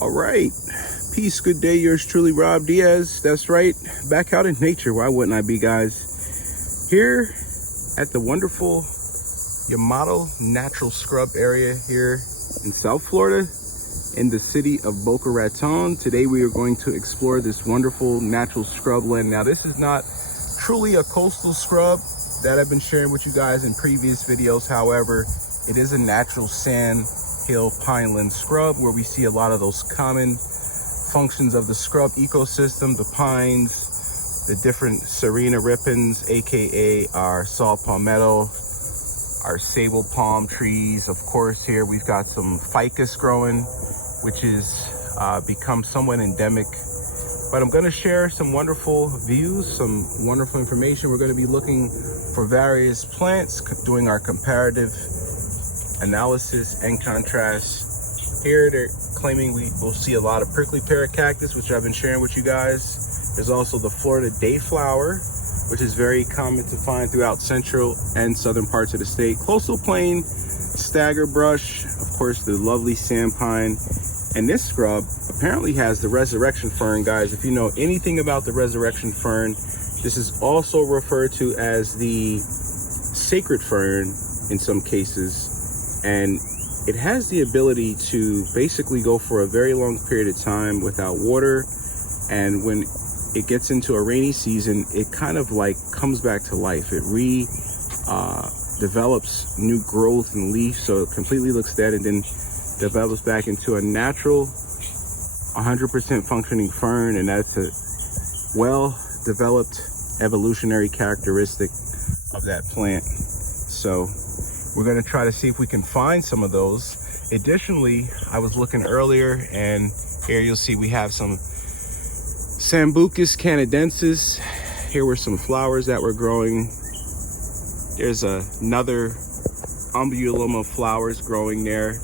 All right. Peace, good day. Yours truly, Rob Diaz. That's right. Back out in nature. Why wouldn't I be, guys? Here at the wonderful Yomato Natural Scrub area here in South Florida in the city of Boca Raton. Today we are going to explore this wonderful natural scrub land. Now, this is not truly a coastal scrub that I've been sharing with you guys in previous videos. However, it is a natural sand hill pineland scrub where we see a lot of those common functions of the scrub ecosystem, the pines, the different Serena ripens, aka our saw palmetto, our sable palm trees. Of course, here we've got some ficus growing, which is become somewhat endemic. But I'm going to share some wonderful views, some wonderful information. We're going to be looking for various plants, doing our comparative analysis and contrast. Here they're claiming we will see a lot of prickly pear cactus, which I've been sharing with you guys. There's also the Florida dayflower, which is very common to find throughout central and southern parts of the state. Coastal plain stagger brush, of course the lovely sand pine. And this scrub apparently has the resurrection fern, guys. If you know anything about the resurrection fern, this is also referred to as the sacred fern in some cases. And it has the ability to basically go for a very long period of time without water. And when it gets into a rainy season, it kind of like comes back to life. It develops new growth and leaf, so it completely looks dead and then develops back into a natural 100% functioning fern. And that's a well-developed evolutionary characteristic of that plant. So we're going to try to see if we can find some of those. Additionally, I was looking earlier, and here you'll see we have some Sambucus canadensis. Here were some flowers that were growing. There's another umbellum of flowers growing there.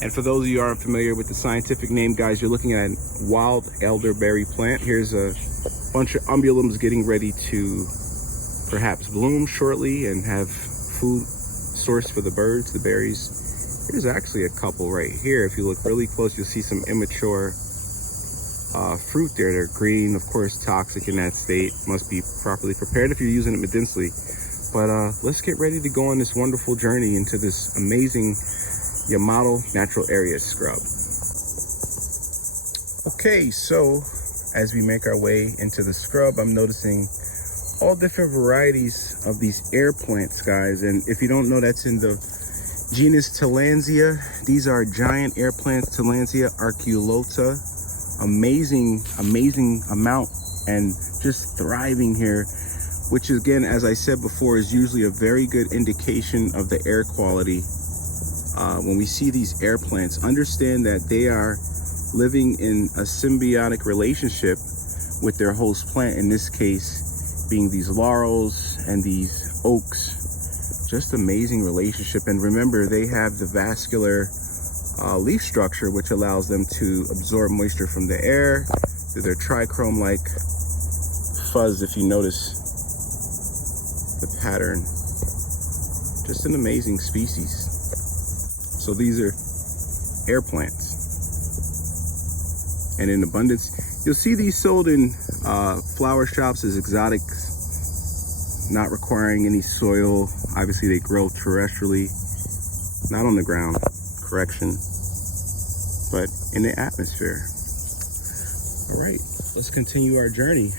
And for those of you who aren't familiar with the scientific name, guys, you're looking at a wild elderberry plant. Here's a bunch of umbellums getting ready to perhaps bloom shortly and have food source for the birds, the berries. There's actually a couple right here. If you look really close, you'll see some immature fruit there. They're green, of course, toxic in that state. Must be properly prepared if you're using it medicinally. But let's get ready to go on this wonderful journey into this amazing Yamato natural area scrub. Okay, so as we make our way into the scrub, I'm noticing all different varieties of these air plants, guys. And if you don't know, that's in the genus Tillandsia. These are giant air plants, Tillandsia arcuata. Amazing amount and just thriving here, which again, as I said before, is usually a very good indication of the air quality. When we see these air plants, understand that they are living in a symbiotic relationship with their host plant, in this case being these laurels and these oaks. Just amazing relationship. And remember, they have the vascular leaf structure, which allows them to absorb moisture from the air through their trichome-like fuzz. If you notice the pattern, just an amazing species. So these are air plants, and in abundance. You'll see these sold in flower shops as exotics, not requiring any soil. Obviously they grow terrestrially, not on the ground, correction, but in the atmosphere. All right, let's continue our journey.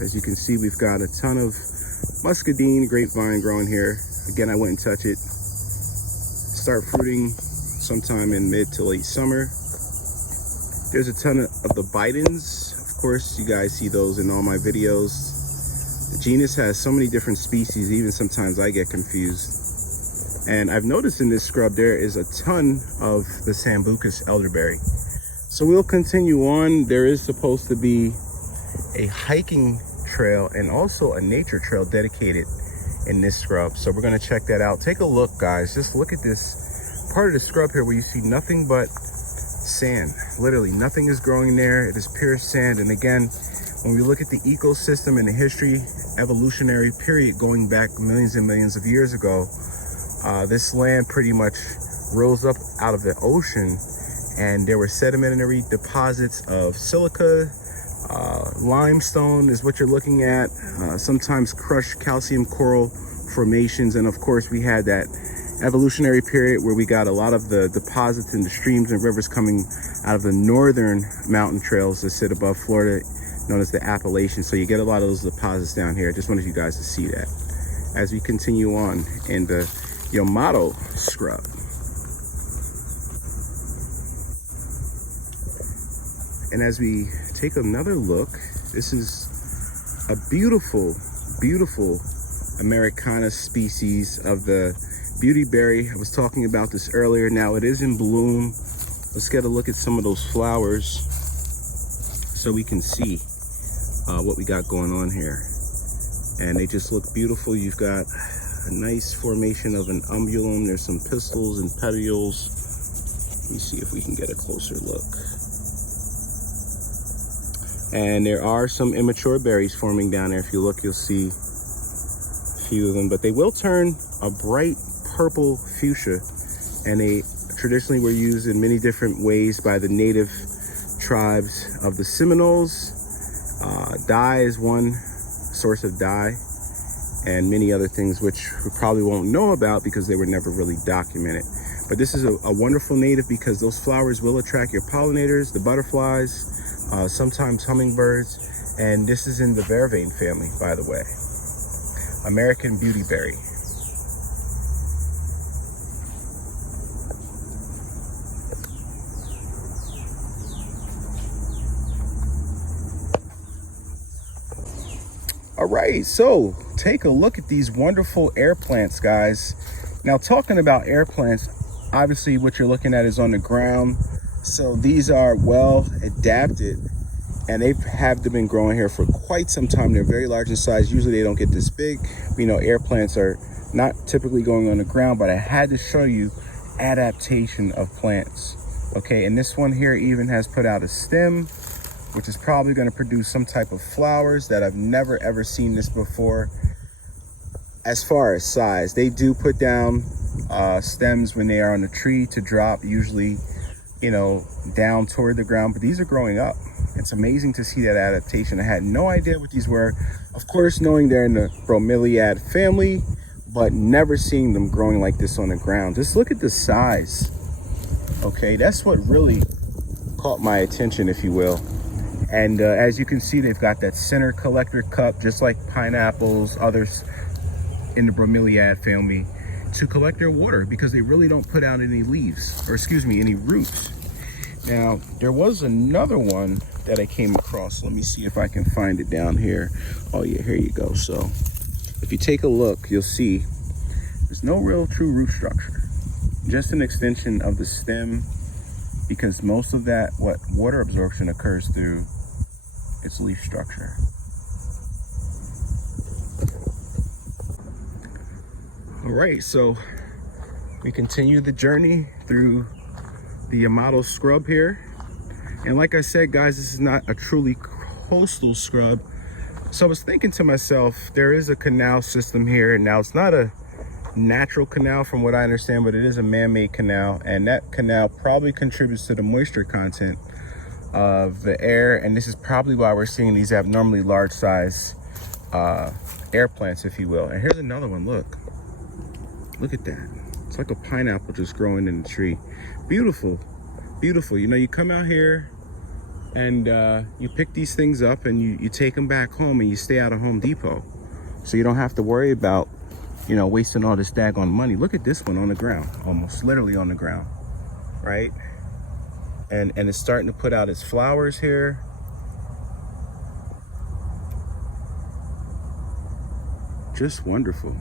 As you can see, we've got a ton of muscadine grapevine growing here. Again, I wouldn't touch it. Start fruiting sometime in mid to late summer. There's a ton of the bidens. Of course, you guys see those in all my videos. The genus has so many different species, even sometimes I get confused. And I've noticed in this scrub there is a ton of the Sambucus elderberry. So we'll continue on. There is supposed to be a hiking trail and also a nature trail dedicated in this scrub. So we're going to check that out. Take a look, guys. Just look at this part of the scrub here where you see nothing but sand. Literally nothing is growing there. It is pure sand. And again, when we look at the ecosystem and the history, evolutionary period going back millions and millions of years ago, this land pretty much rose up out of the ocean and there were sedimentary deposits of silica, limestone is what you're looking at, sometimes crushed calcium coral formations, and of course we had that evolutionary period where we got a lot of the deposits in the streams and rivers coming out of the northern mountain trails that sit above Florida, known as the Appalachians. So you get a lot of those deposits down here. I just wanted you guys to see that as we continue on in the Yomato scrub. And as we take another look, this is a beautiful, beautiful Americana species of the beautyberry. I was talking about this earlier. Now it is in bloom. Let's get a look at some of those flowers so we can see what we got going on here. And they just look beautiful. You've got a nice formation of an umbellum. There's some pistils and petioles. Let me see if we can get a closer look. And there are some immature berries forming down there. If you look, you'll see a few of them, but they will turn a bright purple fuchsia, and they traditionally were used in many different ways by the native tribes of the Seminoles. Dye is one source of dye, and many other things which we probably won't know about because they were never really documented. But this is a wonderful native because those flowers will attract your pollinators, the butterflies, sometimes hummingbirds, and this is in the vervain family, by the way. American beautyberry. All right, so take a look at these wonderful air plants, guys. Now, talking about air plants, obviously what you're looking at is on the ground. So these are well adapted, and they have been growing here for quite some time. They're very large in size. Usually they don't get this big. We know air plants are not typically going on the ground, but I had to show you adaptation of plants. Okay, and this one here even has put out a stem, which is probably going to produce some type of flowers that I've never ever seen this before. As far as size, they do put down stems when they are on the tree to drop, usually, you know, down toward the ground, but these are growing up. It's amazing to see that adaptation. I had no idea what these were. Of course, knowing they're in the bromeliad family, but never seeing them growing like this on the ground. Just look at the size. Okay, that's what really caught my attention, if you will. And as you can see, they've got that center collector cup, just like pineapples, others in the bromeliad family, to collect their water because they really don't put out any leaves, or excuse me, any roots. Now, there was another one that I came across. Let me see if I can find it down here. Oh yeah, here you go. So if you take a look, you'll see there's no real true root structure, just an extension of the stem, because most of that, what water absorption occurs through its leaf structure. All right, so we continue the journey through the Yamato scrub here. And like I said, guys, this is not a truly coastal scrub. So I was thinking to myself, there is a canal system here. Now, it's not a natural canal from what I understand, but it is a man-made canal. And that canal probably contributes to the moisture content of the air. And this is probably why we're seeing these abnormally large size air plants, if you will. And here's another one, look. Look at that. It's like a pineapple just growing in the tree. Beautiful, beautiful. You know, you come out here and you pick these things up and you take them back home and you stay out of Home Depot. So you don't have to worry about, you know, wasting all this daggone money. Look at this one on the ground, almost literally on the ground, right? And it's starting to put out its flowers here. Just wonderful.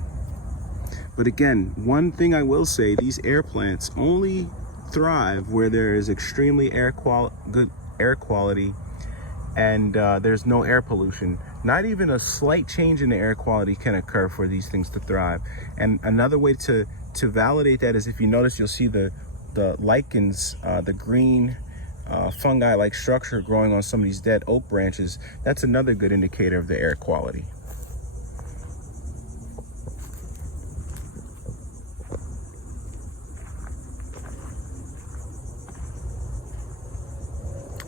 But again, one thing I will say, these air plants only thrive where there is extremely good air quality and there's no air pollution. Not even a slight change in the air quality can occur for these things to thrive. And another way to validate that is, if you notice, you'll see the lichens, the green fungi-like structure growing on some of these dead oak branches. That's another good indicator of the air quality.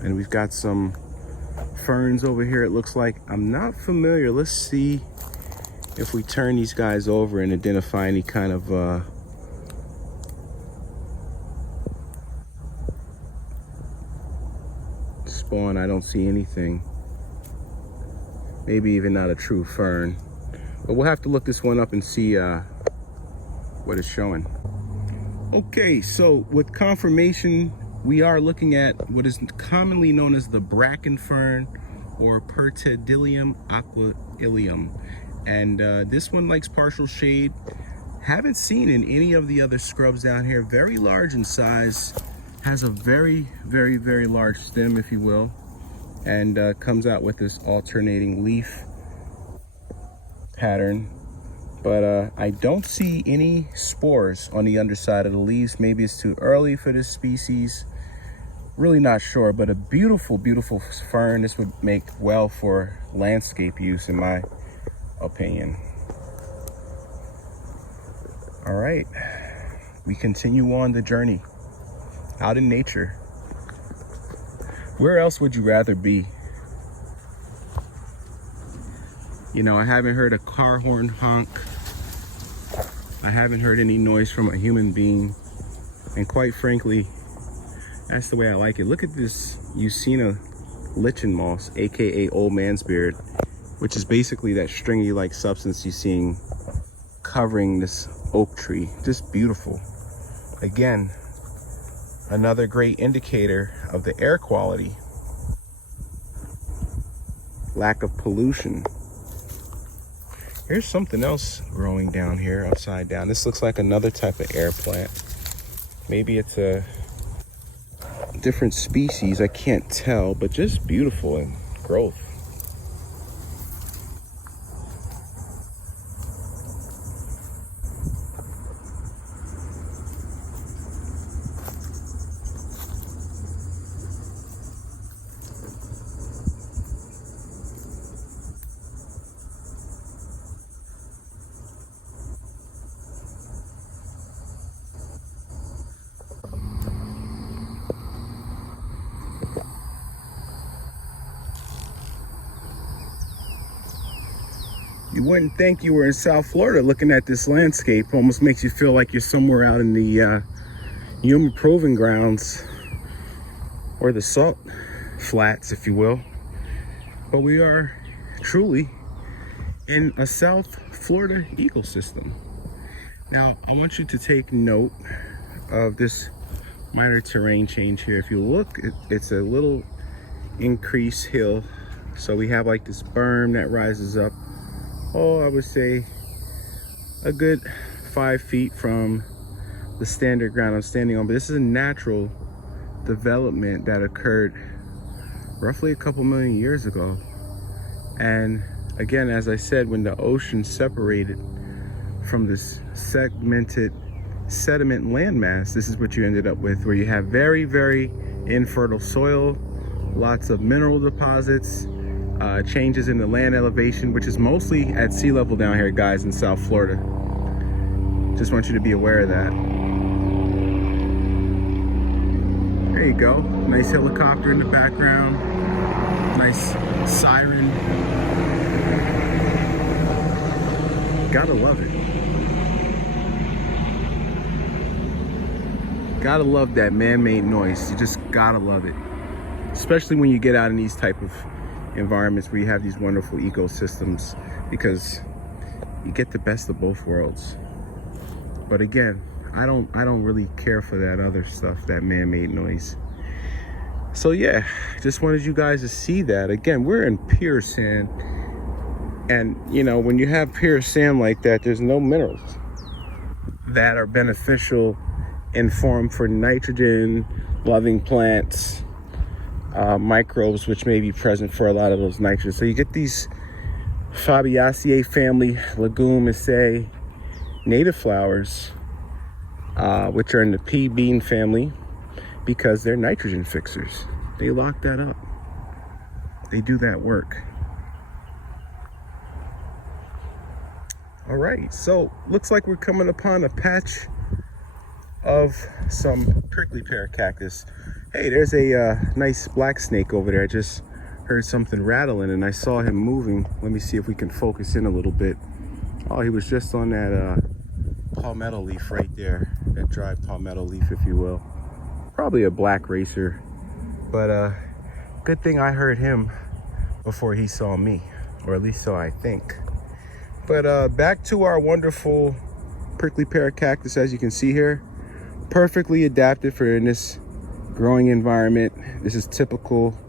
And we've got some ferns over here, it looks like. I'm not familiar. Let's see if we turn these guys over and identify any kind of spawn. I don't see anything. Maybe even not a true fern. But we'll have to look this one up and see what it's showing. Okay, so with confirmation, we are looking at what is commonly known as the bracken fern, or Pertedillium aquailium. And this one likes partial shade. Haven't seen in any of the other scrubs down here. Very large in size. Has a very, very, very large stem, if you will. And comes out with this alternating leaf pattern. But I don't see any spores on the underside of the leaves. Maybe it's too early for this species. Really not sure, but a beautiful, beautiful fern. This would make well for landscape use, in my opinion. All right, we continue on the journey out in nature. Where else would you rather be? You know, I haven't heard a car horn honk. I haven't heard any noise from a human being. And quite frankly, that's the way I like it. Look at this Eucina lichen moss, aka old man's beard, which is basically that stringy-like substance you're seeing covering this oak tree. Just beautiful. Again, another great indicator of the air quality. Lack of pollution. Here's something else growing down here, upside down. This looks like another type of air plant. Maybe it's a different species, I can't tell, but just beautiful in growth. You wouldn't think you were in South Florida looking at this landscape. Almost makes you feel like you're somewhere out in the Yuma proving grounds, or the salt flats, if you will. But we are truly in a South Florida ecosystem. Now, I want you to take note of this minor terrain change here. If you look, it's a little increased hill. So we have like this berm that rises up. Oh, I would say a good 5 feet from the standard ground I'm standing on. But this is a natural development that occurred roughly a couple million years ago. And again, as I said, when the ocean separated from this segmented sediment landmass, this is what you ended up with, where you have very, very infertile soil, lots of mineral deposits, changes in the land elevation, which is mostly at sea level down here, guys, in South Florida. Just want you to be aware of that. There you go. Nice helicopter in the background. Nice siren. Gotta love it. Gotta love that man-made noise. You just gotta love it. Especially when you get out in these type of environments where you have these wonderful ecosystems, because you get the best of both worlds. But again, I don't really care for that other stuff, that man-made noise. So yeah, just wanted you guys to see that. Again, we're in pure sand, and you know, when you have pure sand like that, there's no minerals that are beneficial in form for nitrogen loving plants, microbes which may be present for a lot of those nitrogen. So you get these Fabaceae family leguminosæ native flowers, which are in the pea bean family, because they're nitrogen fixers. They lock that up. They do that work. All right, so looks like we're coming upon a patch of some prickly pear cactus. Hey, there's a nice black snake over there. I just heard something rattling and I saw him moving. Let me see if we can focus in a little bit. Oh, he was just on that palmetto leaf right there. That dry palmetto leaf, if you will. Probably a black racer. But good thing I heard him before he saw me. Or at least so I think. But back to our wonderful prickly pear cactus, as you can see here. Perfectly adapted for in this growing environment. This is typical.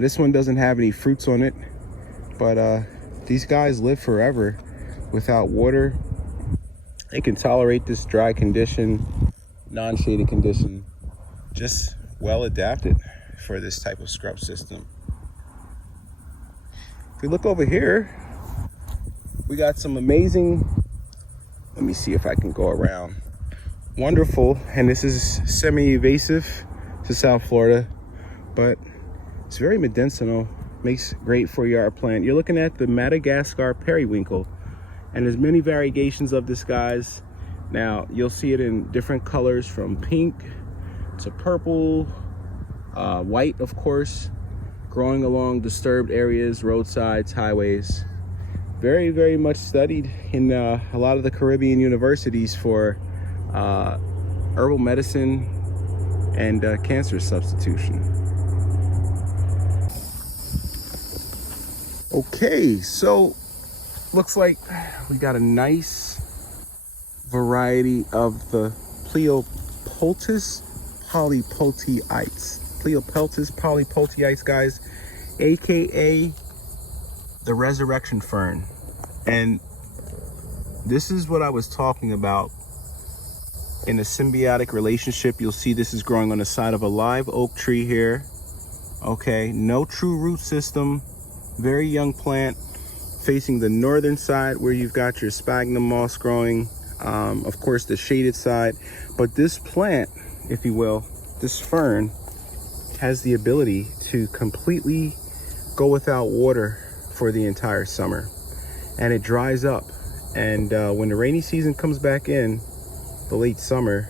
This one doesn't have any fruits on it, but these guys live forever without water. They can tolerate this dry condition, non-shaded condition, just well adapted for this type of scrub system. If we look over here, we got some amazing, let me see if I can go around. Wonderful, and this is semi-invasive to South Florida, but it's very medicinal, makes great for your plant. You're looking at the Madagascar periwinkle, and there's many variegations of this, guys. Now you'll see it in different colors from pink to purple, white of course, growing along disturbed areas, roadsides, highways. Very, very much studied in a lot of the Caribbean universities for herbal medicine and cancer substitution. Okay, so looks like we got a nice variety of the Pleopeltis polypotyites. Pleopeltis polypotyites, guys, aka the resurrection fern. And this is what I was talking about. In a symbiotic relationship, you'll see this is growing on the side of a live oak tree here. Okay, no true root system, very young plant, facing the northern side where you've got your sphagnum moss growing, of course the shaded side. But this plant, if you will, this fern, has the ability to completely go without water for the entire summer, and it dries up. And when the rainy season comes back in, the late summer,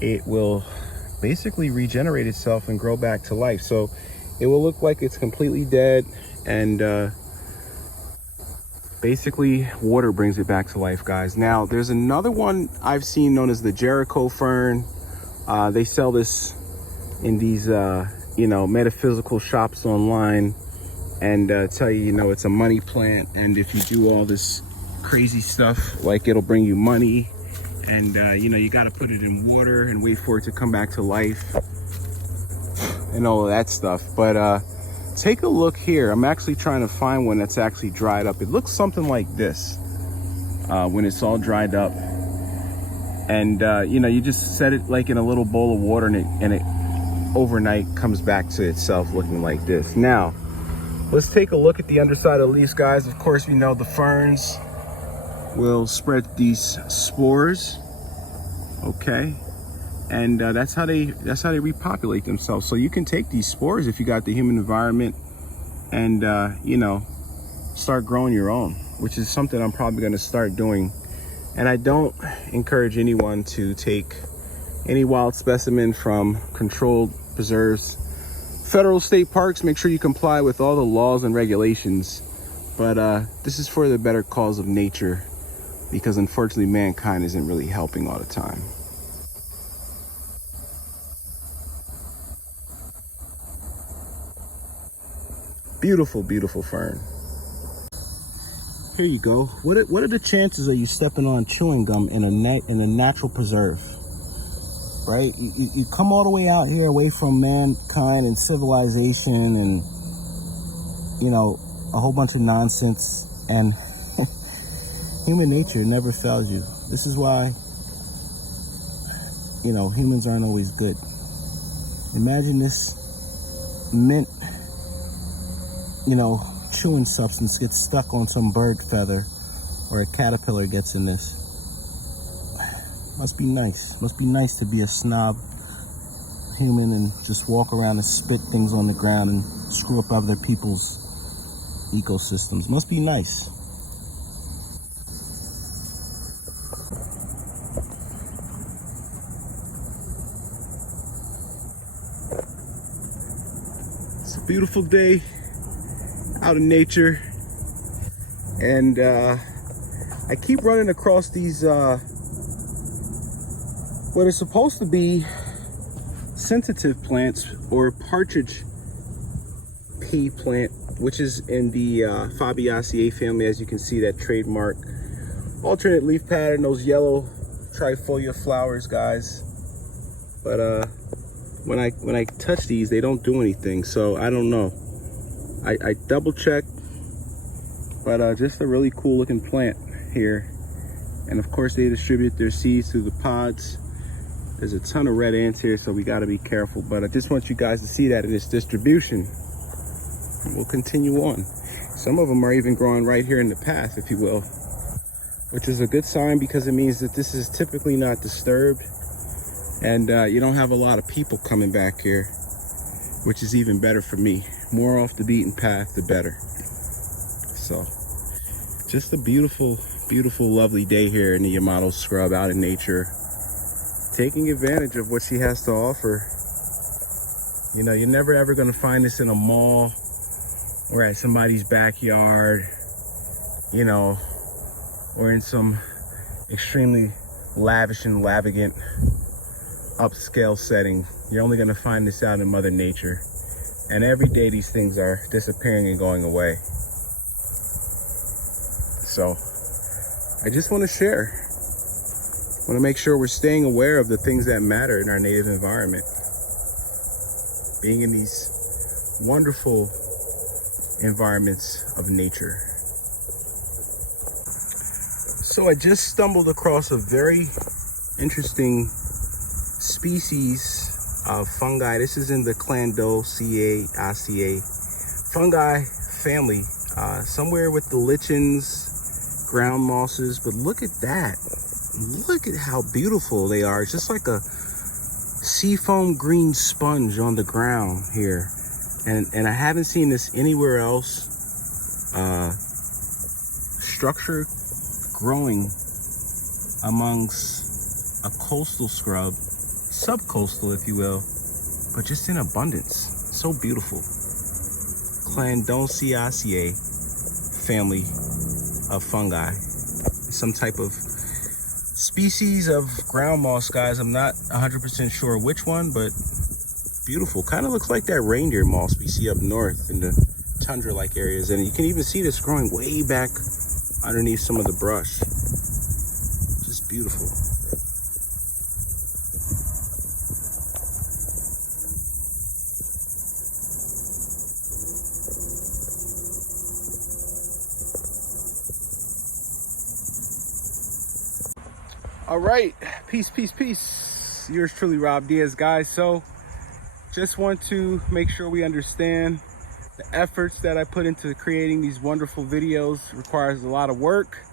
it will basically regenerate itself and grow back to life. So it will look like it's completely dead, and basically water brings it back to life, guys. Now there's another one I've seen known as the Jericho fern. They sell this in these metaphysical shops online, and tell you, it's a money plant, and if you do all this crazy stuff, like, it'll bring you money. And you got to put it in water and wait for it to come back to life and all of that stuff. But take a look here. I'm actually trying to find one that's actually dried up. It looks something like this when it's all dried up. And you just set it like in a little bowl of water, and it overnight comes back to itself looking like this. Now let's take a look at the underside of the leaves, guys. Of course, we know the ferns will spread these spores, okay, and that's how they repopulate themselves. So you can take these spores, if you got the human environment, and start growing your own, which is something I'm probably going to start doing. And I don't encourage anyone to take any wild specimen from controlled preserves, federal, state parks. Make sure you comply with all the laws and regulations, but this is for the better cause of nature, because unfortunately mankind isn't really helping all the time. Beautiful, beautiful fern. Here you go. What are the chances of you stepping on chewing gum in a natural preserve? Right? You come all the way out here away from mankind and civilization and a whole bunch of nonsense, and human nature never fails you. This is why, humans aren't always good. Imagine this mint, chewing substance gets stuck on some bird feather, or a caterpillar gets in this. Must be nice. Must be nice to be a snob human and just walk around and spit things on the ground and screw up other people's ecosystems. Must be nice. Beautiful day out in nature, and I keep running across these what are supposed to be sensitive plants, or partridge pea plant, which is in the Fabaceae family. As you can see, that trademark alternate leaf pattern, those yellow trifolia flowers, guys. But when I touch these, they don't do anything, so I don't know. I double checked, but just a really cool looking plant here. And of course, they distribute their seeds through the pods. There's a ton of red ants here, so we got to be careful, but I just want you guys to see that in its distribution. And we'll continue on. Some of them are even growing right here in the path, if you will, which is a good sign, because it means that this is typically not disturbed, and you don't have a lot of people coming back here, which is even better for me. More off the beaten path, the better. So just a beautiful, beautiful, lovely day here in the Yamato scrub, out in nature, taking advantage of what she has to offer. You know, you're never ever going to find this in a mall or at somebody's backyard, you know, or in some extremely lavish and lavagant upscale setting. You're only going to find this out in Mother Nature. And every day these things are disappearing and going away. So I just want to share. I want to make sure we're staying aware of the things that matter in our native environment. Being in these wonderful environments of nature. So I just stumbled across a very interesting species of fungi. This is in the Clandoceaceae fungi family, somewhere with the lichens, ground mosses. But look at that. Look at how beautiful they are. It's just like a seafoam green sponge on the ground here. And I haven't seen this anywhere else. Structure growing amongst a coastal scrub, subcoastal if you will, but just in abundance. So beautiful. Clandoceaceae family of fungi. Some type of species of ground moss, guys. I'm not 100% sure which one, but beautiful. Kind of looks like that reindeer moss we see up north in the tundra-like areas. And you can even see this growing way back underneath some of the brush. Just beautiful. All right, peace, peace, peace. Yours truly, Rob Diaz, guys. So just want to make sure we understand the efforts that I put into creating these wonderful videos. Requires a lot of work,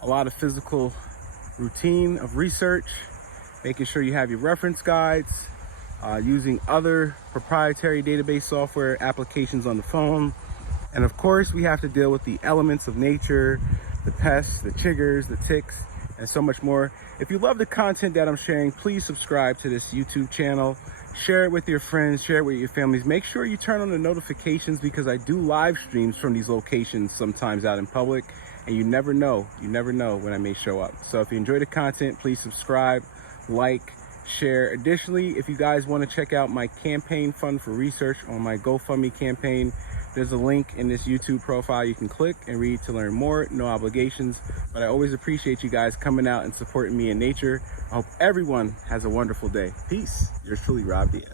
a lot of physical routine of research, making sure you have your reference guides, using other proprietary database software applications on the phone. And of course, we have to deal with the elements of nature, the pests, the chiggers, the ticks, and so much more. If you love the content that I'm sharing, please subscribe to this YouTube channel. Share it with your friends, share it with your families. Make sure you turn on the notifications, because I do live streams from these locations sometimes out in public, and you never know when I may show up. So if you enjoy the content, please subscribe, like, share. Additionally, if you guys want to check out my campaign fund for research on my GoFundMe campaign, there's a link in this YouTube profile you can click and read to learn more. No obligations, but I always appreciate you guys coming out and supporting me in nature. I hope everyone has a wonderful day. Peace. Yours truly, Rob Diaz.